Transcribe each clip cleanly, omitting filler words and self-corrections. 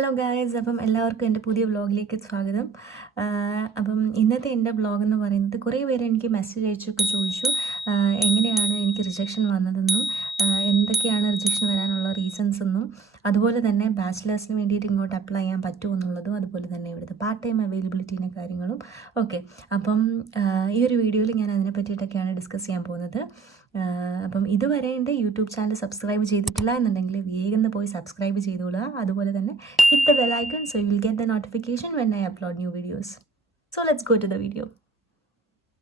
Hello guys, അപ്പം എല്ലാവർക്കും എൻ്റെ പുതിയ വ്ളോഗിലേക്ക് സ്വാഗതം. അപ്പം ഇന്നത്തെ എൻ്റെ വ്ളോഗ് എന്ന് പറയുന്നത്, കുറേ പേര് എനിക്ക് മെസ്സേജ് അയച്ചൊക്കെ ചോദിച്ചു എങ്ങനെയാണ് എനിക്ക് റിജക്ഷൻ വന്നതെന്നും എന്തൊക്കെയാണ് റിജക്ഷൻ വരാനുള്ള റീസൺസ് എന്നും, അതുപോലെ തന്നെ ബാച്ചിലേഴ്സിന് വേണ്ടിയിട്ട് ഇങ്ങോട്ട് അപ്ലൈ ചെയ്യാൻ പറ്റുമോ എന്നുള്ളതും, അതുപോലെ തന്നെ ഇവിടുത്തെ പാർട്ട് ടൈം അവൈലബിലിറ്റീൻ്റെ കാര്യങ്ങളും ഓക്കെ. അപ്പം ഈ ഒരു വീഡിയോയിൽ ഞാൻ അതിനെ പറ്റിയിട്ടൊക്കെയാണ് ഡിസ്കസ് ചെയ്യാൻ പോകുന്നത്. അപ്പം ഇതുവരെ എൻ്റെ യൂട്യൂബ് ചാനൽ സബ്സ്ക്രൈബ് ചെയ്തിട്ടില്ല എന്നുണ്ടെങ്കിൽ വേഗം പോയി സബ്സ്ക്രൈബ് ചെയ്തോളുക. അതുപോലെ തന്നെ hit the bell icon so you will get the notification when I upload new videos. So let's go to the video.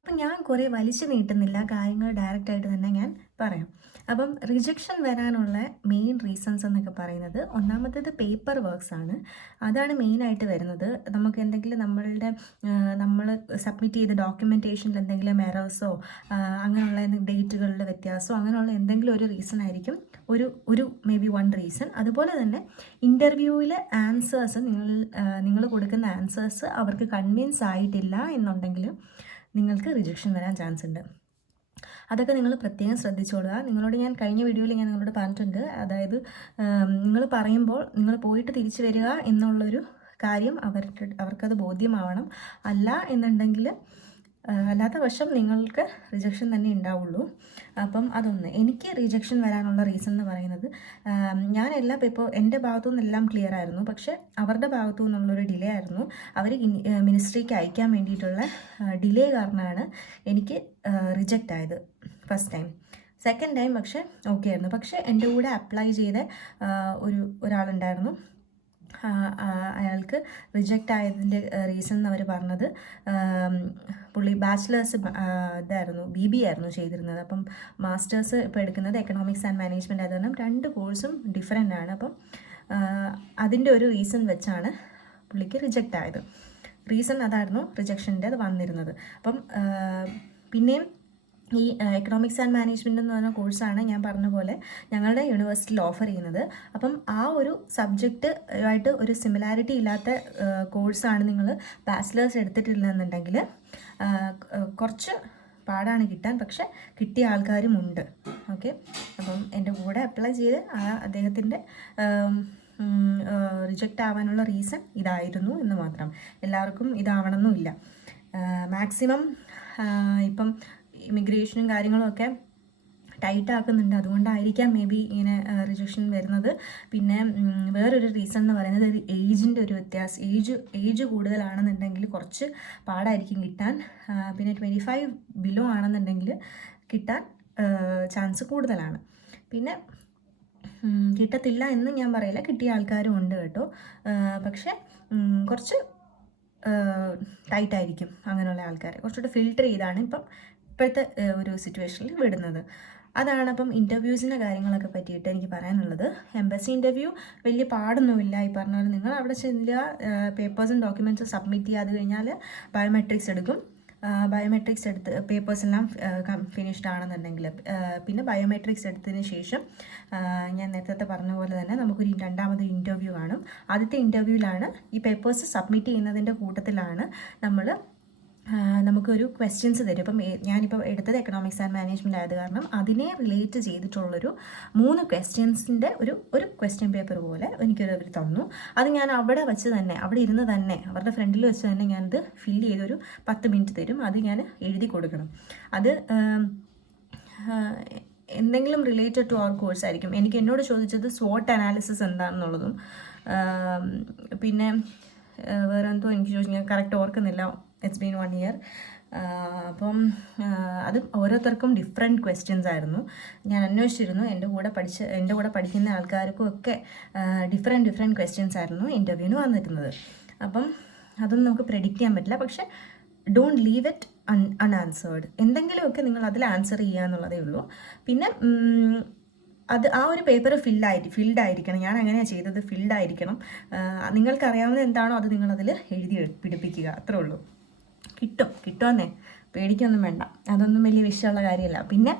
അപ്പം ഞാൻ കുറേ വലിച്ചു നീട്ടുന്നില്ല, കാര്യങ്ങൾ ഡയറക്റ്റായിട്ട് തന്നെ ഞാൻ പറയാം. അപ്പം റിജക്ഷൻ വരാനുള്ള മെയിൻ റീസൺസ് എന്നൊക്കെ പറയുന്നത്, ഒന്നാമത്തേത് പേപ്പർ വർക്ക്സ് ആണ്. അതാണ് മെയിനായിട്ട് വരുന്നത്. നമുക്ക് എന്തെങ്കിലും നമ്മൾ സബ്മിറ്റ് ചെയ്ത ഡോക്യുമെൻറ്റേഷനിൽ എന്തെങ്കിലും എറേഴ്സോ അങ്ങനെയുള്ള ഡേറ്റുകളുടെ വ്യത്യാസമോ അങ്ങനെയുള്ള എന്തെങ്കിലും ഒരു റീസൺ ആയിരിക്കും ഒരു മേ ബി വൺ റീസൺ. അതുപോലെ തന്നെ ഇൻ്റർവ്യൂവിൽ ആൻസേഴ്സ് നിങ്ങൾ കൊടുക്കുന്ന ആൻസേഴ്സ് അവർക്ക് കൺവിൻസ് ആയിട്ടില്ല എന്നുണ്ടെങ്കിൽ നിങ്ങൾക്ക് റിജക്ഷൻ വരാൻ ചാൻസ് ഉണ്ട്. അതൊക്കെ നിങ്ങൾ പ്രത്യേകം ശ്രദ്ധിച്ചോളുക. നിങ്ങളോട് ഞാൻ കഴിഞ്ഞ വീഡിയോയിൽ ഞാൻ നിങ്ങളോട് പറഞ്ഞിട്ടുണ്ട്, അതായത് നിങ്ങൾ പറയുമ്പോൾ നിങ്ങൾ പോയിട്ട് തിരിച്ചു വരിക എന്നുള്ളൊരു കാര്യം അവർക്കത് ബോധ്യമാവണം. അല്ല എന്നുണ്ടെങ്കിൽ അല്ലാത്ത പക്ഷം നിങ്ങൾക്ക് റിജക്ഷൻ തന്നെ ഉണ്ടാവുള്ളൂ. അപ്പം അതൊന്ന്. എനിക്ക് റിജക്ഷൻ വരാനുള്ള റീസൺ എന്ന് പറയുന്നത്, ഞാൻ ഇപ്പോൾ എൻ്റെ ഭാഗത്തു നിന്നെല്ലാം ക്ലിയർ ആയിരുന്നു, പക്ഷേ അവരുടെ ഭാഗത്തു നിന്നുള്ളൊരു ഡിലേ ആയിരുന്നു. അവർ മിനിസ്ട്രിക്ക് അയക്കാൻ വേണ്ടിയിട്ടുള്ള ഡിലേ കാരണമാണ് എനിക്ക് റിജക്റ്റ് ആയത് ഫസ്റ്റ് ടൈം. സെക്കൻഡ് ടൈം പക്ഷേ ഓക്കെ ആയിരുന്നു. പക്ഷേ എൻ്റെ കൂടെ അപ്ലൈ ചെയ്ത ഒരാളുണ്ടായിരുന്നു. അയാൾക്ക് റിജക്റ്റ് ആയതിൻ്റെ റീസൺ എന്ന് അവർ പറഞ്ഞത്, പുള്ളി ബാച്ചിലേഴ്സ് ഇതായിരുന്നു BBA ആയിരുന്നു ചെയ്തിരുന്നത്. അപ്പം മാസ്റ്റേഴ്സ് ഇപ്പോൾ എടുക്കുന്നത് എക്കണോമിക്സ് ആൻഡ് മാനേജ്മെൻറ്റ് ആയത് കാരണം രണ്ട് കോഴ്സും ഡിഫറെൻ്റ് ആണ്. അപ്പം അതിൻ്റെ ഒരു റീസൺ വെച്ചാണ് പുള്ളിക്ക് റിജക്റ്റ് ആയത്. റീസൺ അതായിരുന്നു റിജക്ഷൻ്റെ അത് വന്നിരുന്നത്. അപ്പം പിന്നെയും ഈ എക്കണോമിക്സ് ആൻഡ് മാനേജ്മെൻറ്റ് എന്ന് പറഞ്ഞ കോഴ്സാണ് ഞാൻ പറഞ്ഞ പോലെ ഞങ്ങളുടെ യൂണിവേഴ്സിറ്റിയിൽ ഓഫർ ചെയ്യുന്നത്. അപ്പം ആ ഒരു സബ്ജക്റ്റ് ആയിട്ട് ഒരു സിമിലാരിറ്റി ഇല്ലാത്ത കോഴ്സാണ് നിങ്ങൾ ബാച്ചിലേഴ്സ് എടുത്തിട്ടില്ലെന്നുണ്ടെങ്കിൽ കുറച്ച് പാടാണ് കിട്ടാൻ. പക്ഷെ കിട്ടിയ ആൾക്കാരും ഉണ്ട്. ഓക്കെ. അപ്പം എൻ്റെ കൂടെ അപ്ലൈ ചെയ്ത് അദ്ദേഹത്തിൻ്റെ റിജക്റ്റ് ആവാനുള്ള റീസൺ ഇതായിരുന്നു എന്ന് മാത്രം. എല്ലാവർക്കും ഇതാവണമെന്നില്ല. മാക്സിമം ഇപ്പം ഇമിഗ്രേഷനും കാര്യങ്ങളും ഒക്കെ ടൈറ്റ് ആക്കുന്നുണ്ട്, അതുകൊണ്ടായിരിക്കാം മേ ബി ഇങ്ങനെ റിജക്ഷൻ വരുന്നത്. പിന്നെ വേറൊരു റീസൺ എന്ന് പറയുന്നത് ഏജിൻ്റെ ഒരു വ്യത്യാസം. ഏജ് കൂടുതലാണെന്നുണ്ടെങ്കിൽ കുറച്ച് പാടായിരിക്കും കിട്ടാൻ. പിന്നെ 25 ബിലോ ആണെന്നുണ്ടെങ്കിൽ കിട്ടാൻ ചാൻസ് കൂടുതലാണ്. പിന്നെ കിട്ടത്തില്ല എന്ന് ഞാൻ പറയില്ല, കിട്ടിയ ആൾക്കാരും ഉണ്ട് കേട്ടോ. പക്ഷെ കുറച്ച് ടൈറ്റായിരിക്കും അങ്ങനെയുള്ള ആൾക്കാർ. കുറച്ചുകൂടെ ഫിൽട്ടർ ചെയ്താണ് ഇപ്പോഴത്തെ ഒരു സിറ്റുവേഷനിൽ വിടുന്നത്. അതാണ്. അപ്പം ഇൻ്റർവ്യൂസിൻ്റെ കാര്യങ്ങളൊക്കെ പറ്റിയിട്ട് എനിക്ക് പറയാനുള്ളത്. എംബസി ഇൻ്റർവ്യൂ വലിയ പാടൊന്നുമില്ല. ഈ പറഞ്ഞാൽ നിങ്ങൾ അവിടെ ചെല്ലുക, പേപ്പേഴ്സും ഡോക്യുമെൻറ്റ്സും സബ്മിറ്റ് ചെയ്യുക. അത് കഴിഞ്ഞാൽ ബയോമെട്രിക്സ് എടുക്കും. ബയോമെട്രിക്സ് എടുത്ത് പേപ്പേഴ്സ് എല്ലാം ഫിനിഷ്ഡ് ആണെന്നുണ്ടെങ്കിൽ പിന്നെ ബയോമെട്രിക്സ് എടുത്തതിന് ശേഷം ഞാൻ നേരത്തെ പറഞ്ഞ പോലെ തന്നെ നമുക്കൊരു രണ്ടാമത് ഇൻ്റർവ്യൂ കാണും. ആദ്യത്തെ ഇൻ്റർവ്യൂവിലാണ് ഈ പേപ്പേഴ്സ് സബ്മിറ്റ് ചെയ്യുന്നതിൻ്റെ കൂട്ടത്തിലാണ് നമുക്കൊരു ക്വസ്റ്റ്യൻസ് തരും. അപ്പം ഞാനിപ്പോൾ എടുത്തത് എക്കണോമിക്സ് ആൻഡ് മാനേജ്മെൻറ്റ് ആയത് കാരണം അതിനെ റിലേറ്റ് ചെയ്തിട്ടുള്ളൊരു 3 ക്വസ്റ്റ്യൻസിൻ്റെ ഒരു ക്വസ്റ്റ്യൻ പേപ്പർ പോലെ എനിക്കൊരു തന്നു. അത് ഞാൻ അവിടെ വെച്ച് തന്നെ, അവിടെ ഇരുന്ന് തന്നെ, അവരുടെ ഫ്രണ്ടിൽ വെച്ച് തന്നെ ഞാനത് ഫില്ല് ചെയ്തൊരു 10 മിനിറ്റ് തരും. അത് ഞാൻ എഴുതി കൊടുക്കണം. അത് എന്തെങ്കിലും റിലേറ്റഡ് ടു അവർ കോഴ്സ് ആയിരിക്കും. എന്നോട് ചോദിച്ചത് SWOT അനാലിസിസ് എന്താണെന്നുള്ളതും പിന്നെ വേറെ എന്തോ എനിക്ക് ചോദിച്ചു, ഞാൻ കറക്റ്റ് ഓർക്കുന്നില്ല. It's been 1 year. അപ്പം അത് ഓരോരുത്തർക്കും ഡിഫറെൻറ്റ് ക്വസ്റ്റ്യൻസ് ആയിരുന്നു. ഞാൻ അന്വേഷിച്ചിരുന്നു. എൻ്റെ കൂടെ പഠിക്കുന്ന ആൾക്കാർക്കും ഒക്കെ ഡിഫറെൻറ്റ് ക്വസ്റ്റ്യൻസ് ആയിരുന്നു ഇൻ്റർവ്യൂവിന് വന്നിരുന്നത്. അപ്പം അതൊന്നും നമുക്ക് പ്രെഡിക്റ്റ് ചെയ്യാൻ പറ്റില്ല. പക്ഷേ ഡോണ്ട് ലീവ് ഇറ്റ് അൺആൻസേർഡ്. എന്തെങ്കിലുമൊക്കെ നിങ്ങൾ അതിൽ ആൻസർ ചെയ്യുക എന്നുള്ളതേ ഉള്ളൂ. പിന്നെ ആ ഒരു പേപ്പർ ഫിൽഡ് ആയിരിക്കണം. ഞാൻ അങ്ങനെയാണ് ചെയ്തത്, ഫിൽഡ് ആയിരിക്കണം. നിങ്ങൾക്കറിയാവുന്നത് എന്താണോ അത് നിങ്ങളതിൽ എഴുതി പിടിപ്പിക്കുക, അത്രേ ഉള്ളൂ. കിട്ടുമെന്നേ പേടിക്കൊന്നും വേണ്ട. അതൊന്നും വലിയ വിഷയമുള്ള കാര്യമല്ല. പിന്നെ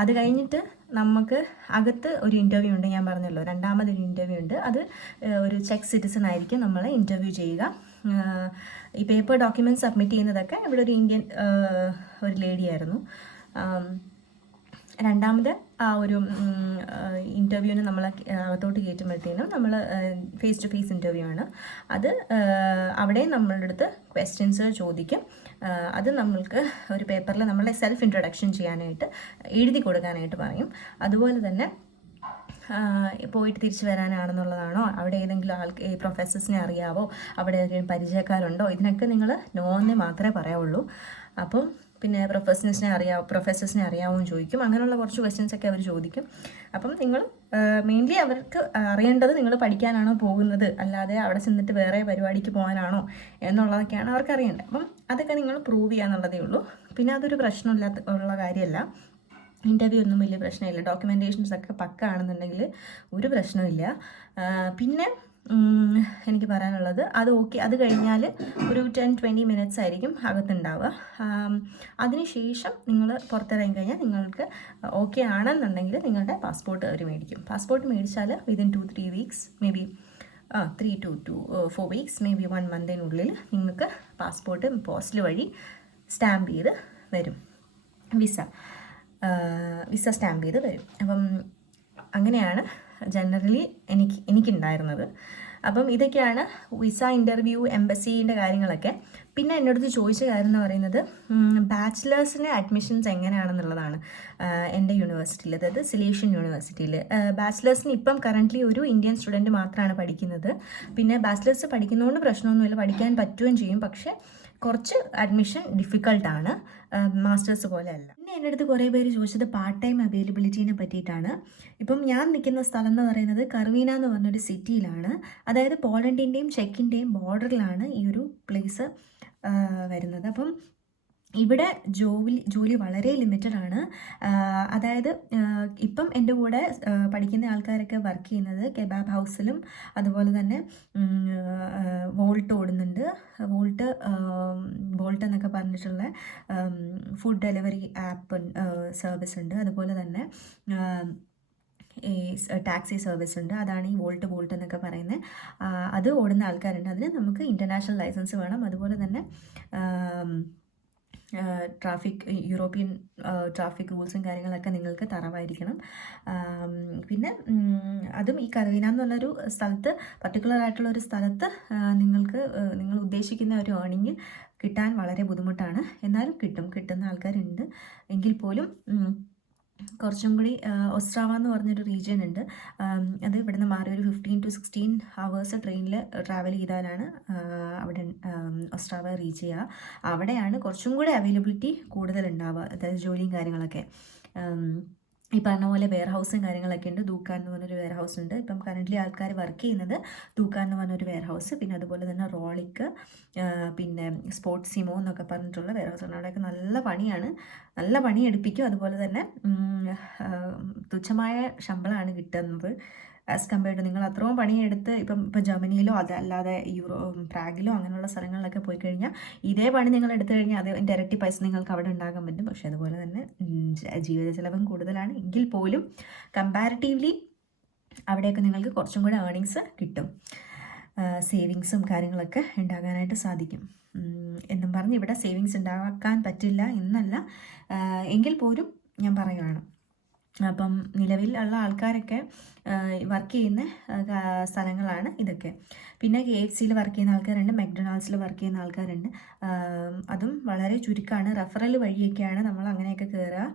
അത് കഴിഞ്ഞിട്ട് നമുക്ക് അകത്ത് ഒരു ഇൻ്റർവ്യൂ ഉണ്ട്. ഞാൻ പറഞ്ഞല്ലോ, രണ്ടാമതൊരു ഇൻ്റർവ്യൂ ഉണ്ട്. അത് ഒരു ചെക്ക് സിറ്റിസൺ ആയിരിക്കും നമ്മളെ ഇൻ്റർവ്യൂ ചെയ്യുക. ഈ പേപ്പർ ഡോക്യുമെൻറ്റ് സബ്മിറ്റ് ചെയ്യുന്നതൊക്കെ ഇവിടെ ഒരു ഇന്ത്യൻ ഒരു ലേഡിയായിരുന്നു. രണ്ടാമത് ആ ഒരു ഇൻ്റർവ്യൂവിന് നമ്മളെ അകത്തോട്ട് കയറ്റുമ്പോഴത്തേനും നമ്മൾ ഫേസ് ടു ഫേസ് ഇൻ്റർവ്യൂ ആണ് അത്. അവിടെ നമ്മളുടെ അടുത്ത് ക്വസ്റ്റ്യൻസ് ചോദിക്കും. അത് നമ്മൾക്ക് ഒരു പേപ്പറിൽ നമ്മളെ സെൽഫ് ഇൻട്രൊഡക്ഷൻ ചെയ്യാനായിട്ട് എഴുതി കൊടുക്കാനായിട്ട് പറയും. അതുപോലെ തന്നെ പോയിട്ട് തിരിച്ചു വരാനാണെന്നുള്ളതാണോ, അവിടെ ഏതെങ്കിലും പ്രൊഫസേഴ്സിനെ അറിയാവോ, അവിടെ ഏതെങ്കിലും പരിചയക്കാരുണ്ടോ, ഇതിനൊക്കെ നിങ്ങൾ നോ എന്ന് മാത്രമേ പറയാവുള്ളൂ. അപ്പം പിന്നെ പ്രൊഫസേഴ്സിനെ അറിയാമോ എന്ന് ചോദിക്കും. അങ്ങനെയുള്ള കുറച്ച് ക്വസ്റ്റ്യൻസൊക്കെ അവർ ചോദിക്കും. അപ്പം നിങ്ങൾ മെയിൻലി അവർക്ക് അറിയേണ്ടത് നിങ്ങൾ പഠിക്കാനാണോ പോകുന്നത്, അല്ലാതെ അവിടെ ചെന്നിട്ട് വേറെ പരിപാടിക്ക് പോകാനാണോ എന്നുള്ളതൊക്കെയാണ് അവർക്ക് അറിയേണ്ടത്. അപ്പം അതൊക്കെ നിങ്ങൾ പ്രൂവ് ചെയ്യാന്നുള്ളതേ ഉള്ളൂ. പിന്നെ അതൊരു ഉള്ള കാര്യമല്ല. ഇൻ്റർവ്യൂ ഒന്നും വലിയ പ്രശ്നമില്ല. ഡോക്യുമെൻറ്റേഷൻസ് ഒക്കെ പക്ക ആണെന്നുണ്ടെങ്കിൽ ഒരു പ്രശ്നമില്ല. പിന്നെ എനിക്ക് പറയാനുള്ളത് അത് കഴിഞ്ഞാൽ ഒരു 10-20 മിനിറ്റ്സ് ആയിരിക്കും അകത്തുണ്ടാവുക. അതിനുശേഷം നിങ്ങൾ പുറത്തിറങ്ങി കഴിഞ്ഞാൽ നിങ്ങൾക്ക് ഓക്കെ ആണെന്നുണ്ടെങ്കിൽ നിങ്ങളുടെ പാസ്പോർട്ട് അവർ മേടിക്കും. പാസ്പോർട്ട് മേടിച്ചാൽ within 2-3 weeks, may be 3 to 4 weeks, may be 1 മന്തിനുള്ളിൽ നിങ്ങൾക്ക് പാസ്പോർട്ട് പോസ്റ്റൽ വഴി സ്റ്റാമ്പ് ചെയ്ത് വരും. വിസ സ്റ്റാമ്പ് ചെയ്ത് വരും. അപ്പം അങ്ങനെയാണ് ജനറലി എനിക്കുണ്ടായിരുന്നത്. അപ്പം ഇതൊക്കെയാണ് വിസ ഇൻ്റർവ്യൂ, എംബസീൻ്റെ കാര്യങ്ങളൊക്കെ. പിന്നെ എൻ്റെ അടുത്ത് ചോദിച്ച കാര്യം എന്ന് പറയുന്നത് ബാച്ചിലേഴ്സിന് അഡ്മിഷൻസ് എങ്ങനെയാണെന്നുള്ളതാണ്. എൻ്റെ യൂണിവേഴ്സിറ്റിയിൽ, അതായത് സിലേഷ്യൻ യൂണിവേഴ്സിറ്റിയിൽ ബാച്ചിലേഴ്സിന് ഇപ്പം കറൻ്റ്ലി ഒരു ഇന്ത്യൻ സ്റ്റുഡൻറ്റ് മാത്രമാണ് പഠിക്കുന്നത്. പിന്നെ ബാച്ചിലേഴ്സ് പഠിക്കുന്നതുകൊണ്ട് പ്രശ്നമൊന്നുമില്ല, പഠിക്കാൻ പറ്റുകയും ചെയ്യും. പക്ഷേ കുറച്ച് അഡ്മിഷൻ ഡിഫിക്കൾട്ടാണ്, മാസ്റ്റേഴ്സ് പോലെ അല്ല. പിന്നെ എൻ്റെ അടുത്ത് കുറേ പേര് ചോദിച്ചത് പാർട്ട് ടൈം അവൈലബിലിറ്റീനെ പറ്റിയിട്ടാണ്. ഇപ്പം ഞാൻ നിൽക്കുന്ന സ്ഥലം എന്ന് പറയുന്നത് കർവീന എന്ന് പറഞ്ഞൊരു സിറ്റിയിലാണ്. അതായത് പോളണ്ടിൻ്റെയും ചെക്കിൻ്റെയും ബോർഡറിലാണ് ഈ ഒരു പ്ലേസ് വരുന്നത്. അപ്പം ഇവിടെ ജോലി വളരെ ലിമിറ്റഡ് ആണ്. അതായത് ഇപ്പം എൻ്റെ കൂടെ പഠിക്കുന്ന ആൾക്കാരൊക്കെ വർക്ക് ചെയ്യുന്നത് കെബാബ് ഹൗസിലും അതുപോലെ തന്നെ വോൾട്ട് ഓടുന്നുണ്ട്. വോൾട്ട് എന്നൊക്കെ പറഞ്ഞിട്ടുള്ള ഫുഡ് ഡെലിവറി ആപ്പ് സർവീസ് ഉണ്ട്. അതുപോലെ തന്നെ ഈ ടാക്സി സർവീസ് ഉണ്ട്. അതാണ് ഈ വോൾട്ട് എന്നൊക്കെ പറയുന്നത്. അത് ഓടുന്ന ആൾക്കാരുണ്ട്. അതിന് നമുക്ക് ഇൻ്റർനാഷണൽ ലൈസൻസ് വേണം. അതുപോലെ തന്നെ യൂറോപ്യൻ ട്രാഫിക് റൂൾസും കാര്യങ്ങളൊക്കെ നിങ്ങൾക്ക് തറവായിരിക്കണം. പിന്നെ അതും ഈ കർവീന എന്നുള്ളൊരു സ്ഥലത്ത്, പർട്ടിക്കുലർ ആയിട്ടുള്ള ഒരു സ്ഥലത്ത് നിങ്ങൾ ഉദ്ദേശിക്കുന്ന ഒരു ഏർണിങ് കിട്ടാൻ വളരെ ബുദ്ധിമുട്ടാണ്. എന്നാലും കിട്ടുന്ന ആൾക്കാരുണ്ട്. എങ്കിൽ പോലും കുറച്ചും കൂടി ഒസ്ട്രാവ എന്ന് പറഞ്ഞൊരു റീജിയൻ ഉണ്ട്. അത് ഇവിടുന്ന് മാറി ഒരു 15 to 16 hours ട്രെയിനിൽ ട്രാവൽ ചെയ്താലാണ് അവിടെ ഒസ്ട്രാവ റീച്ച് ചെയ്യുക. അവിടെയാണ് കുറച്ചും കൂടി അവൈലബിലിറ്റി കൂടുതലുണ്ടാവുക, അതായത് ജോലിയും കാര്യങ്ങളൊക്കെ. ഈ പറഞ്ഞ പോലെ വെയർ ഹൗസും കാര്യങ്ങളൊക്കെ ഉണ്ട്. ദൂക്കാൻ എന്ന് പറഞ്ഞൊരു വെയർ ഹൗസ് ഉണ്ട്. ഇപ്പം കറൻ്റ്ലി ആൾക്കാർ വർക്ക് ചെയ്യുന്നത് ദൂക്കാൻ എന്ന് പറഞ്ഞൊരു വെയർ ഹൗസ്, പിന്നെ അതുപോലെ തന്നെ റോളിക്ക്, പിന്നെ സ്പോർട്സിമോ എന്നൊക്കെ പറഞ്ഞിട്ടുള്ള വെയർ ഹൗസ് ഉണ്ട്. അവിടെയൊക്കെ നല്ല പണിയാണ്, നല്ല പണി എടുപ്പിക്കും. അതുപോലെ തന്നെ തുച്ഛമായ ശമ്പളമാണ് കിട്ടുന്നത് ആസ് കമ്പയർഡ്. നിങ്ങൾ അത്രയും പണിയെടുത്ത് ഇപ്പം ജർമ്മനിയിലോ അതല്ലാതെ പ്രാഗിലോ അങ്ങനെയുള്ള സ്ഥലങ്ങളിലൊക്കെ പോയി കഴിഞ്ഞാൽ ഇതേ പണി നിങ്ങൾ എടുത്തു കഴിഞ്ഞാൽ അതിൻ്റെ ഇരട്ടി പൈസ നിങ്ങൾക്ക് അവിടെ ഉണ്ടാക്കാൻ പറ്റും. പക്ഷേ അതുപോലെ തന്നെ ജീവിത ചിലവും കൂടുതലാണ്. എങ്കിൽ പോലും കമ്പാരിറ്റീവ്ലി അവിടെയൊക്കെ നിങ്ങൾക്ക് കുറച്ചും കൂടെ ഏർണിങ്സ് കിട്ടും, സേവിങ്സും കാര്യങ്ങളൊക്കെ ഉണ്ടാകാനായിട്ട് സാധിക്കും. എന്നും പറഞ്ഞ് ഇവിടെ സേവിങ്സ് ഉണ്ടാക്കാൻ പറ്റില്ല എന്നല്ല, എങ്കിൽ പോലും ഞാൻ പറയുകയാണ്. അപ്പം നിലവിലുള്ള ആൾക്കാരൊക്കെ വർക്ക് ചെയ്യുന്ന സ്ഥലങ്ങളാണ് ഇതൊക്കെ. പിന്നെ KFCയിൽ വർക്ക് ചെയ്യുന്ന ആൾക്കാരുണ്ട്, മെക്ഡൊണാൾഡ്സിൽ വർക്ക് ചെയ്യുന്ന ആൾക്കാരുണ്ട്. അതും വളരെ ചുരുക്കമാണ്. റെഫറൽ വഴിയൊക്കെയാണ് നമ്മൾ അങ്ങനെയൊക്കെ കയറുക.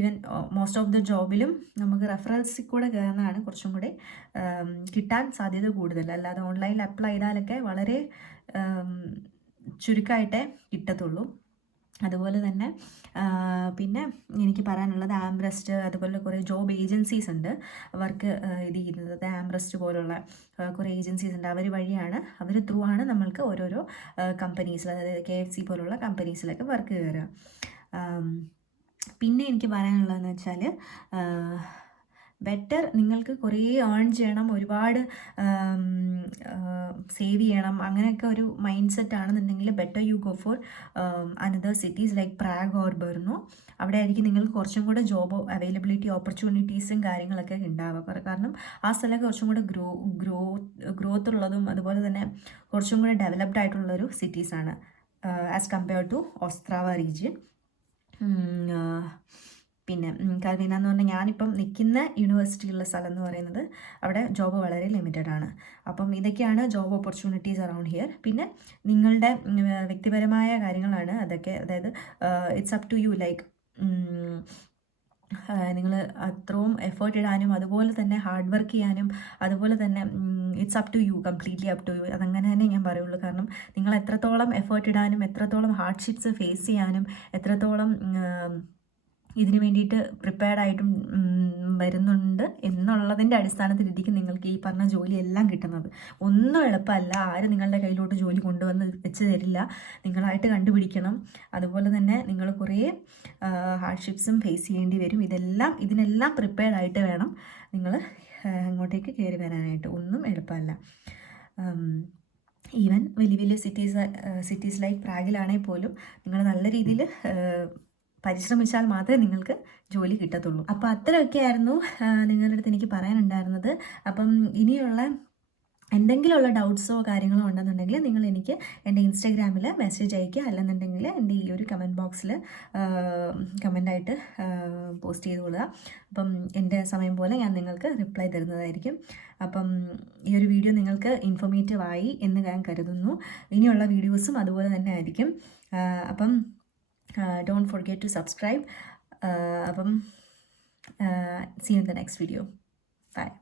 ഈവൻ മോസ്റ്റ് ഓഫ് ദ ജോബിലും നമുക്ക് റെഫറൽസിൽ കൂടെ കയറുന്നതാണ് കുറച്ചും കൂടി കിട്ടാൻ സാധ്യത കൂടുതൽ. അല്ലാതെ ഓൺലൈനിൽ അപ്ലൈ ചെയ്താലൊക്കെ വളരെ ചുരുക്കമായിട്ടേ കിട്ടത്തുള്ളൂ. അതുപോലെ തന്നെ പിന്നെ എനിക്ക് പറയാനുള്ളത് ആംബ്രസ്റ്റ്, അതുപോലെ കുറേ ജോബ് ഏജൻസീസ് ഉണ്ട് വർക്ക് ഇത് ചെയ്യുന്നത്. ആംബ്രസ്റ്റ് പോലുള്ള കുറേ ഏജൻസീസ് ഉണ്ട്. അവർ വഴിയാണ്, അവർ ത്രൂ ആണ് നമ്മൾക്ക് ഓരോരോ കമ്പനീസിൽ, അതായത് KFC പോലുള്ള കമ്പനീസിലൊക്കെ വർക്ക് കയറുക. പിന്നെ എനിക്ക് പറയാനുള്ളതെന്ന് വെച്ചാൽ ബെറ്റർ നിങ്ങൾക്ക് കുറേ ഏൺ ചെയ്യണം, ഒരുപാട് സേവ് ചെയ്യണം, അങ്ങനെയൊക്കെ ഒരു മൈൻഡ് സെറ്റ് ആണെന്നുണ്ടെങ്കിൽ better you go for another cities like Prague or Brno. അവിടെ ആയിരിക്കും നിങ്ങൾക്ക് കുറച്ചും കൂടെ ജോബ് അവൈലബിലിറ്റി ഓപ്പർച്യൂണിറ്റീസും കാര്യങ്ങളൊക്കെ ഉണ്ടാവുക. കാരണം ആ സ്ഥലമൊക്കെ കുറച്ചും കൂടെ ഗ്രോത്ത് ഉള്ളതും അതുപോലെ തന്നെ കുറച്ചും കൂടെ ഡെവലപ്ഡ് ആയിട്ടുള്ളൊരു സിറ്റീസാണ് as compared to Ostrava region. പിന്നെ കർവീന എന്ന് പറഞ്ഞാൽ ഞാനിപ്പം നിൽക്കുന്ന യൂണിവേഴ്സിറ്റിയുള്ള സ്ഥലം എന്ന് പറയുന്നത് അവിടെ ജോബ് വളരെ ലിമിറ്റഡ് ആണ്. അപ്പം ഇതൊക്കെയാണ് ജോബ് ഓപ്പർച്യൂണിറ്റീസ് അറൗണ്ട് ഹിയർ. പിന്നെ നിങ്ങളുടെ വ്യക്തിപരമായ കാര്യങ്ങളാണ് അതൊക്കെ. അതായത് it's up to you. Like നിങ്ങൾ അത്രയും എഫേർട്ട് ഇടാനും അതുപോലെ തന്നെ ഹാർഡ് വർക്ക് ചെയ്യാനും അതുപോലെ തന്നെ it's up to you, completely up to you. അതങ്ങനെ തന്നെ ഞാൻ പറയുള്ളൂ. കാരണം നിങ്ങൾ എത്രത്തോളം എഫേർട്ട് ഇടാനും എത്രത്തോളം ഹാർഡ്ഷിപ്സ് ഫേസ് ചെയ്യാനും എത്രത്തോളം ഇതിന് വേണ്ടിയിട്ട് പ്രിപ്പയർഡ് ആയിട്ടും വരുന്നുണ്ട് എന്നുള്ളതിൻ്റെ അടിസ്ഥാനത്തിലിരിക്കും നിങ്ങൾക്ക് ഈ പറഞ്ഞ ജോലിയെല്ലാം കിട്ടുന്നത്. ഒന്നും എളുപ്പമല്ല. ആരും നിങ്ങളുടെ കയ്യിലോട്ട് ജോലി കൊണ്ടുവന്ന് വെച്ച് തരില്ല. നിങ്ങളായിട്ട് കണ്ടുപിടിക്കണം. അതുപോലെ തന്നെ നിങ്ങൾ കുറേ ഹാർഡ്ഷിപ്സും ഫേസ് ചെയ്യേണ്ടി വരും. ഇതിനെല്ലാം പ്രിപ്പയർഡ് ആയിട്ട് വേണം നിങ്ങൾ അങ്ങോട്ടേക്ക് കയറി വരാനായിട്ട്. ഒന്നും എളുപ്പമല്ല. ഈവൻ വലിയ വലിയ സിറ്റീസ് ലൈക്ക് പ്രാഗിലാണെങ്കിൽ പോലും നിങ്ങൾ നല്ല രീതിയിൽ പരിശ്രമിച്ചാൽ മാത്രമേ നിങ്ങൾക്ക് ജോലി കിട്ടത്തുള്ളൂ. അപ്പോൾ അത്രയൊക്കെയായിരുന്നു നിങ്ങളുടെ അടുത്ത് എനിക്ക് പറയാനുണ്ടായിരുന്നത്. അപ്പം ഇനിയുള്ള എന്തെങ്കിലുമുള്ള ഡൗട്ട്സോ കാര്യങ്ങളോ ഉണ്ടെന്നുണ്ടെങ്കിൽ നിങ്ങൾ എനിക്ക് എൻ്റെ ഇൻസ്റ്റാഗ്രാമിൽ മെസ്സേജ് അയയ്ക്കുക. അല്ലെന്നുണ്ടെങ്കിൽ എൻ്റെ ഈ ഒരു കമൻറ്റ് ബോക്സിൽ കമൻ്റായിട്ട് പോസ്റ്റ് ചെയ്ത് കൊള്ളുക. അപ്പം എൻ്റെ സമയം പോലെ ഞാൻ നിങ്ങൾക്ക് റിപ്ലൈ തരുന്നതായിരിക്കും. അപ്പം ഈ ഒരു വീഡിയോ നിങ്ങൾക്ക് ഇൻഫോർമേറ്റീവ് ആയി എന്ന് ഞാൻ കരുതുന്നു. ഇനിയുള്ള വീഡിയോസും അതുപോലെ തന്നെ ആയിരിക്കും. അപ്പം don't forget to subscribe. See you in the next video. Bye.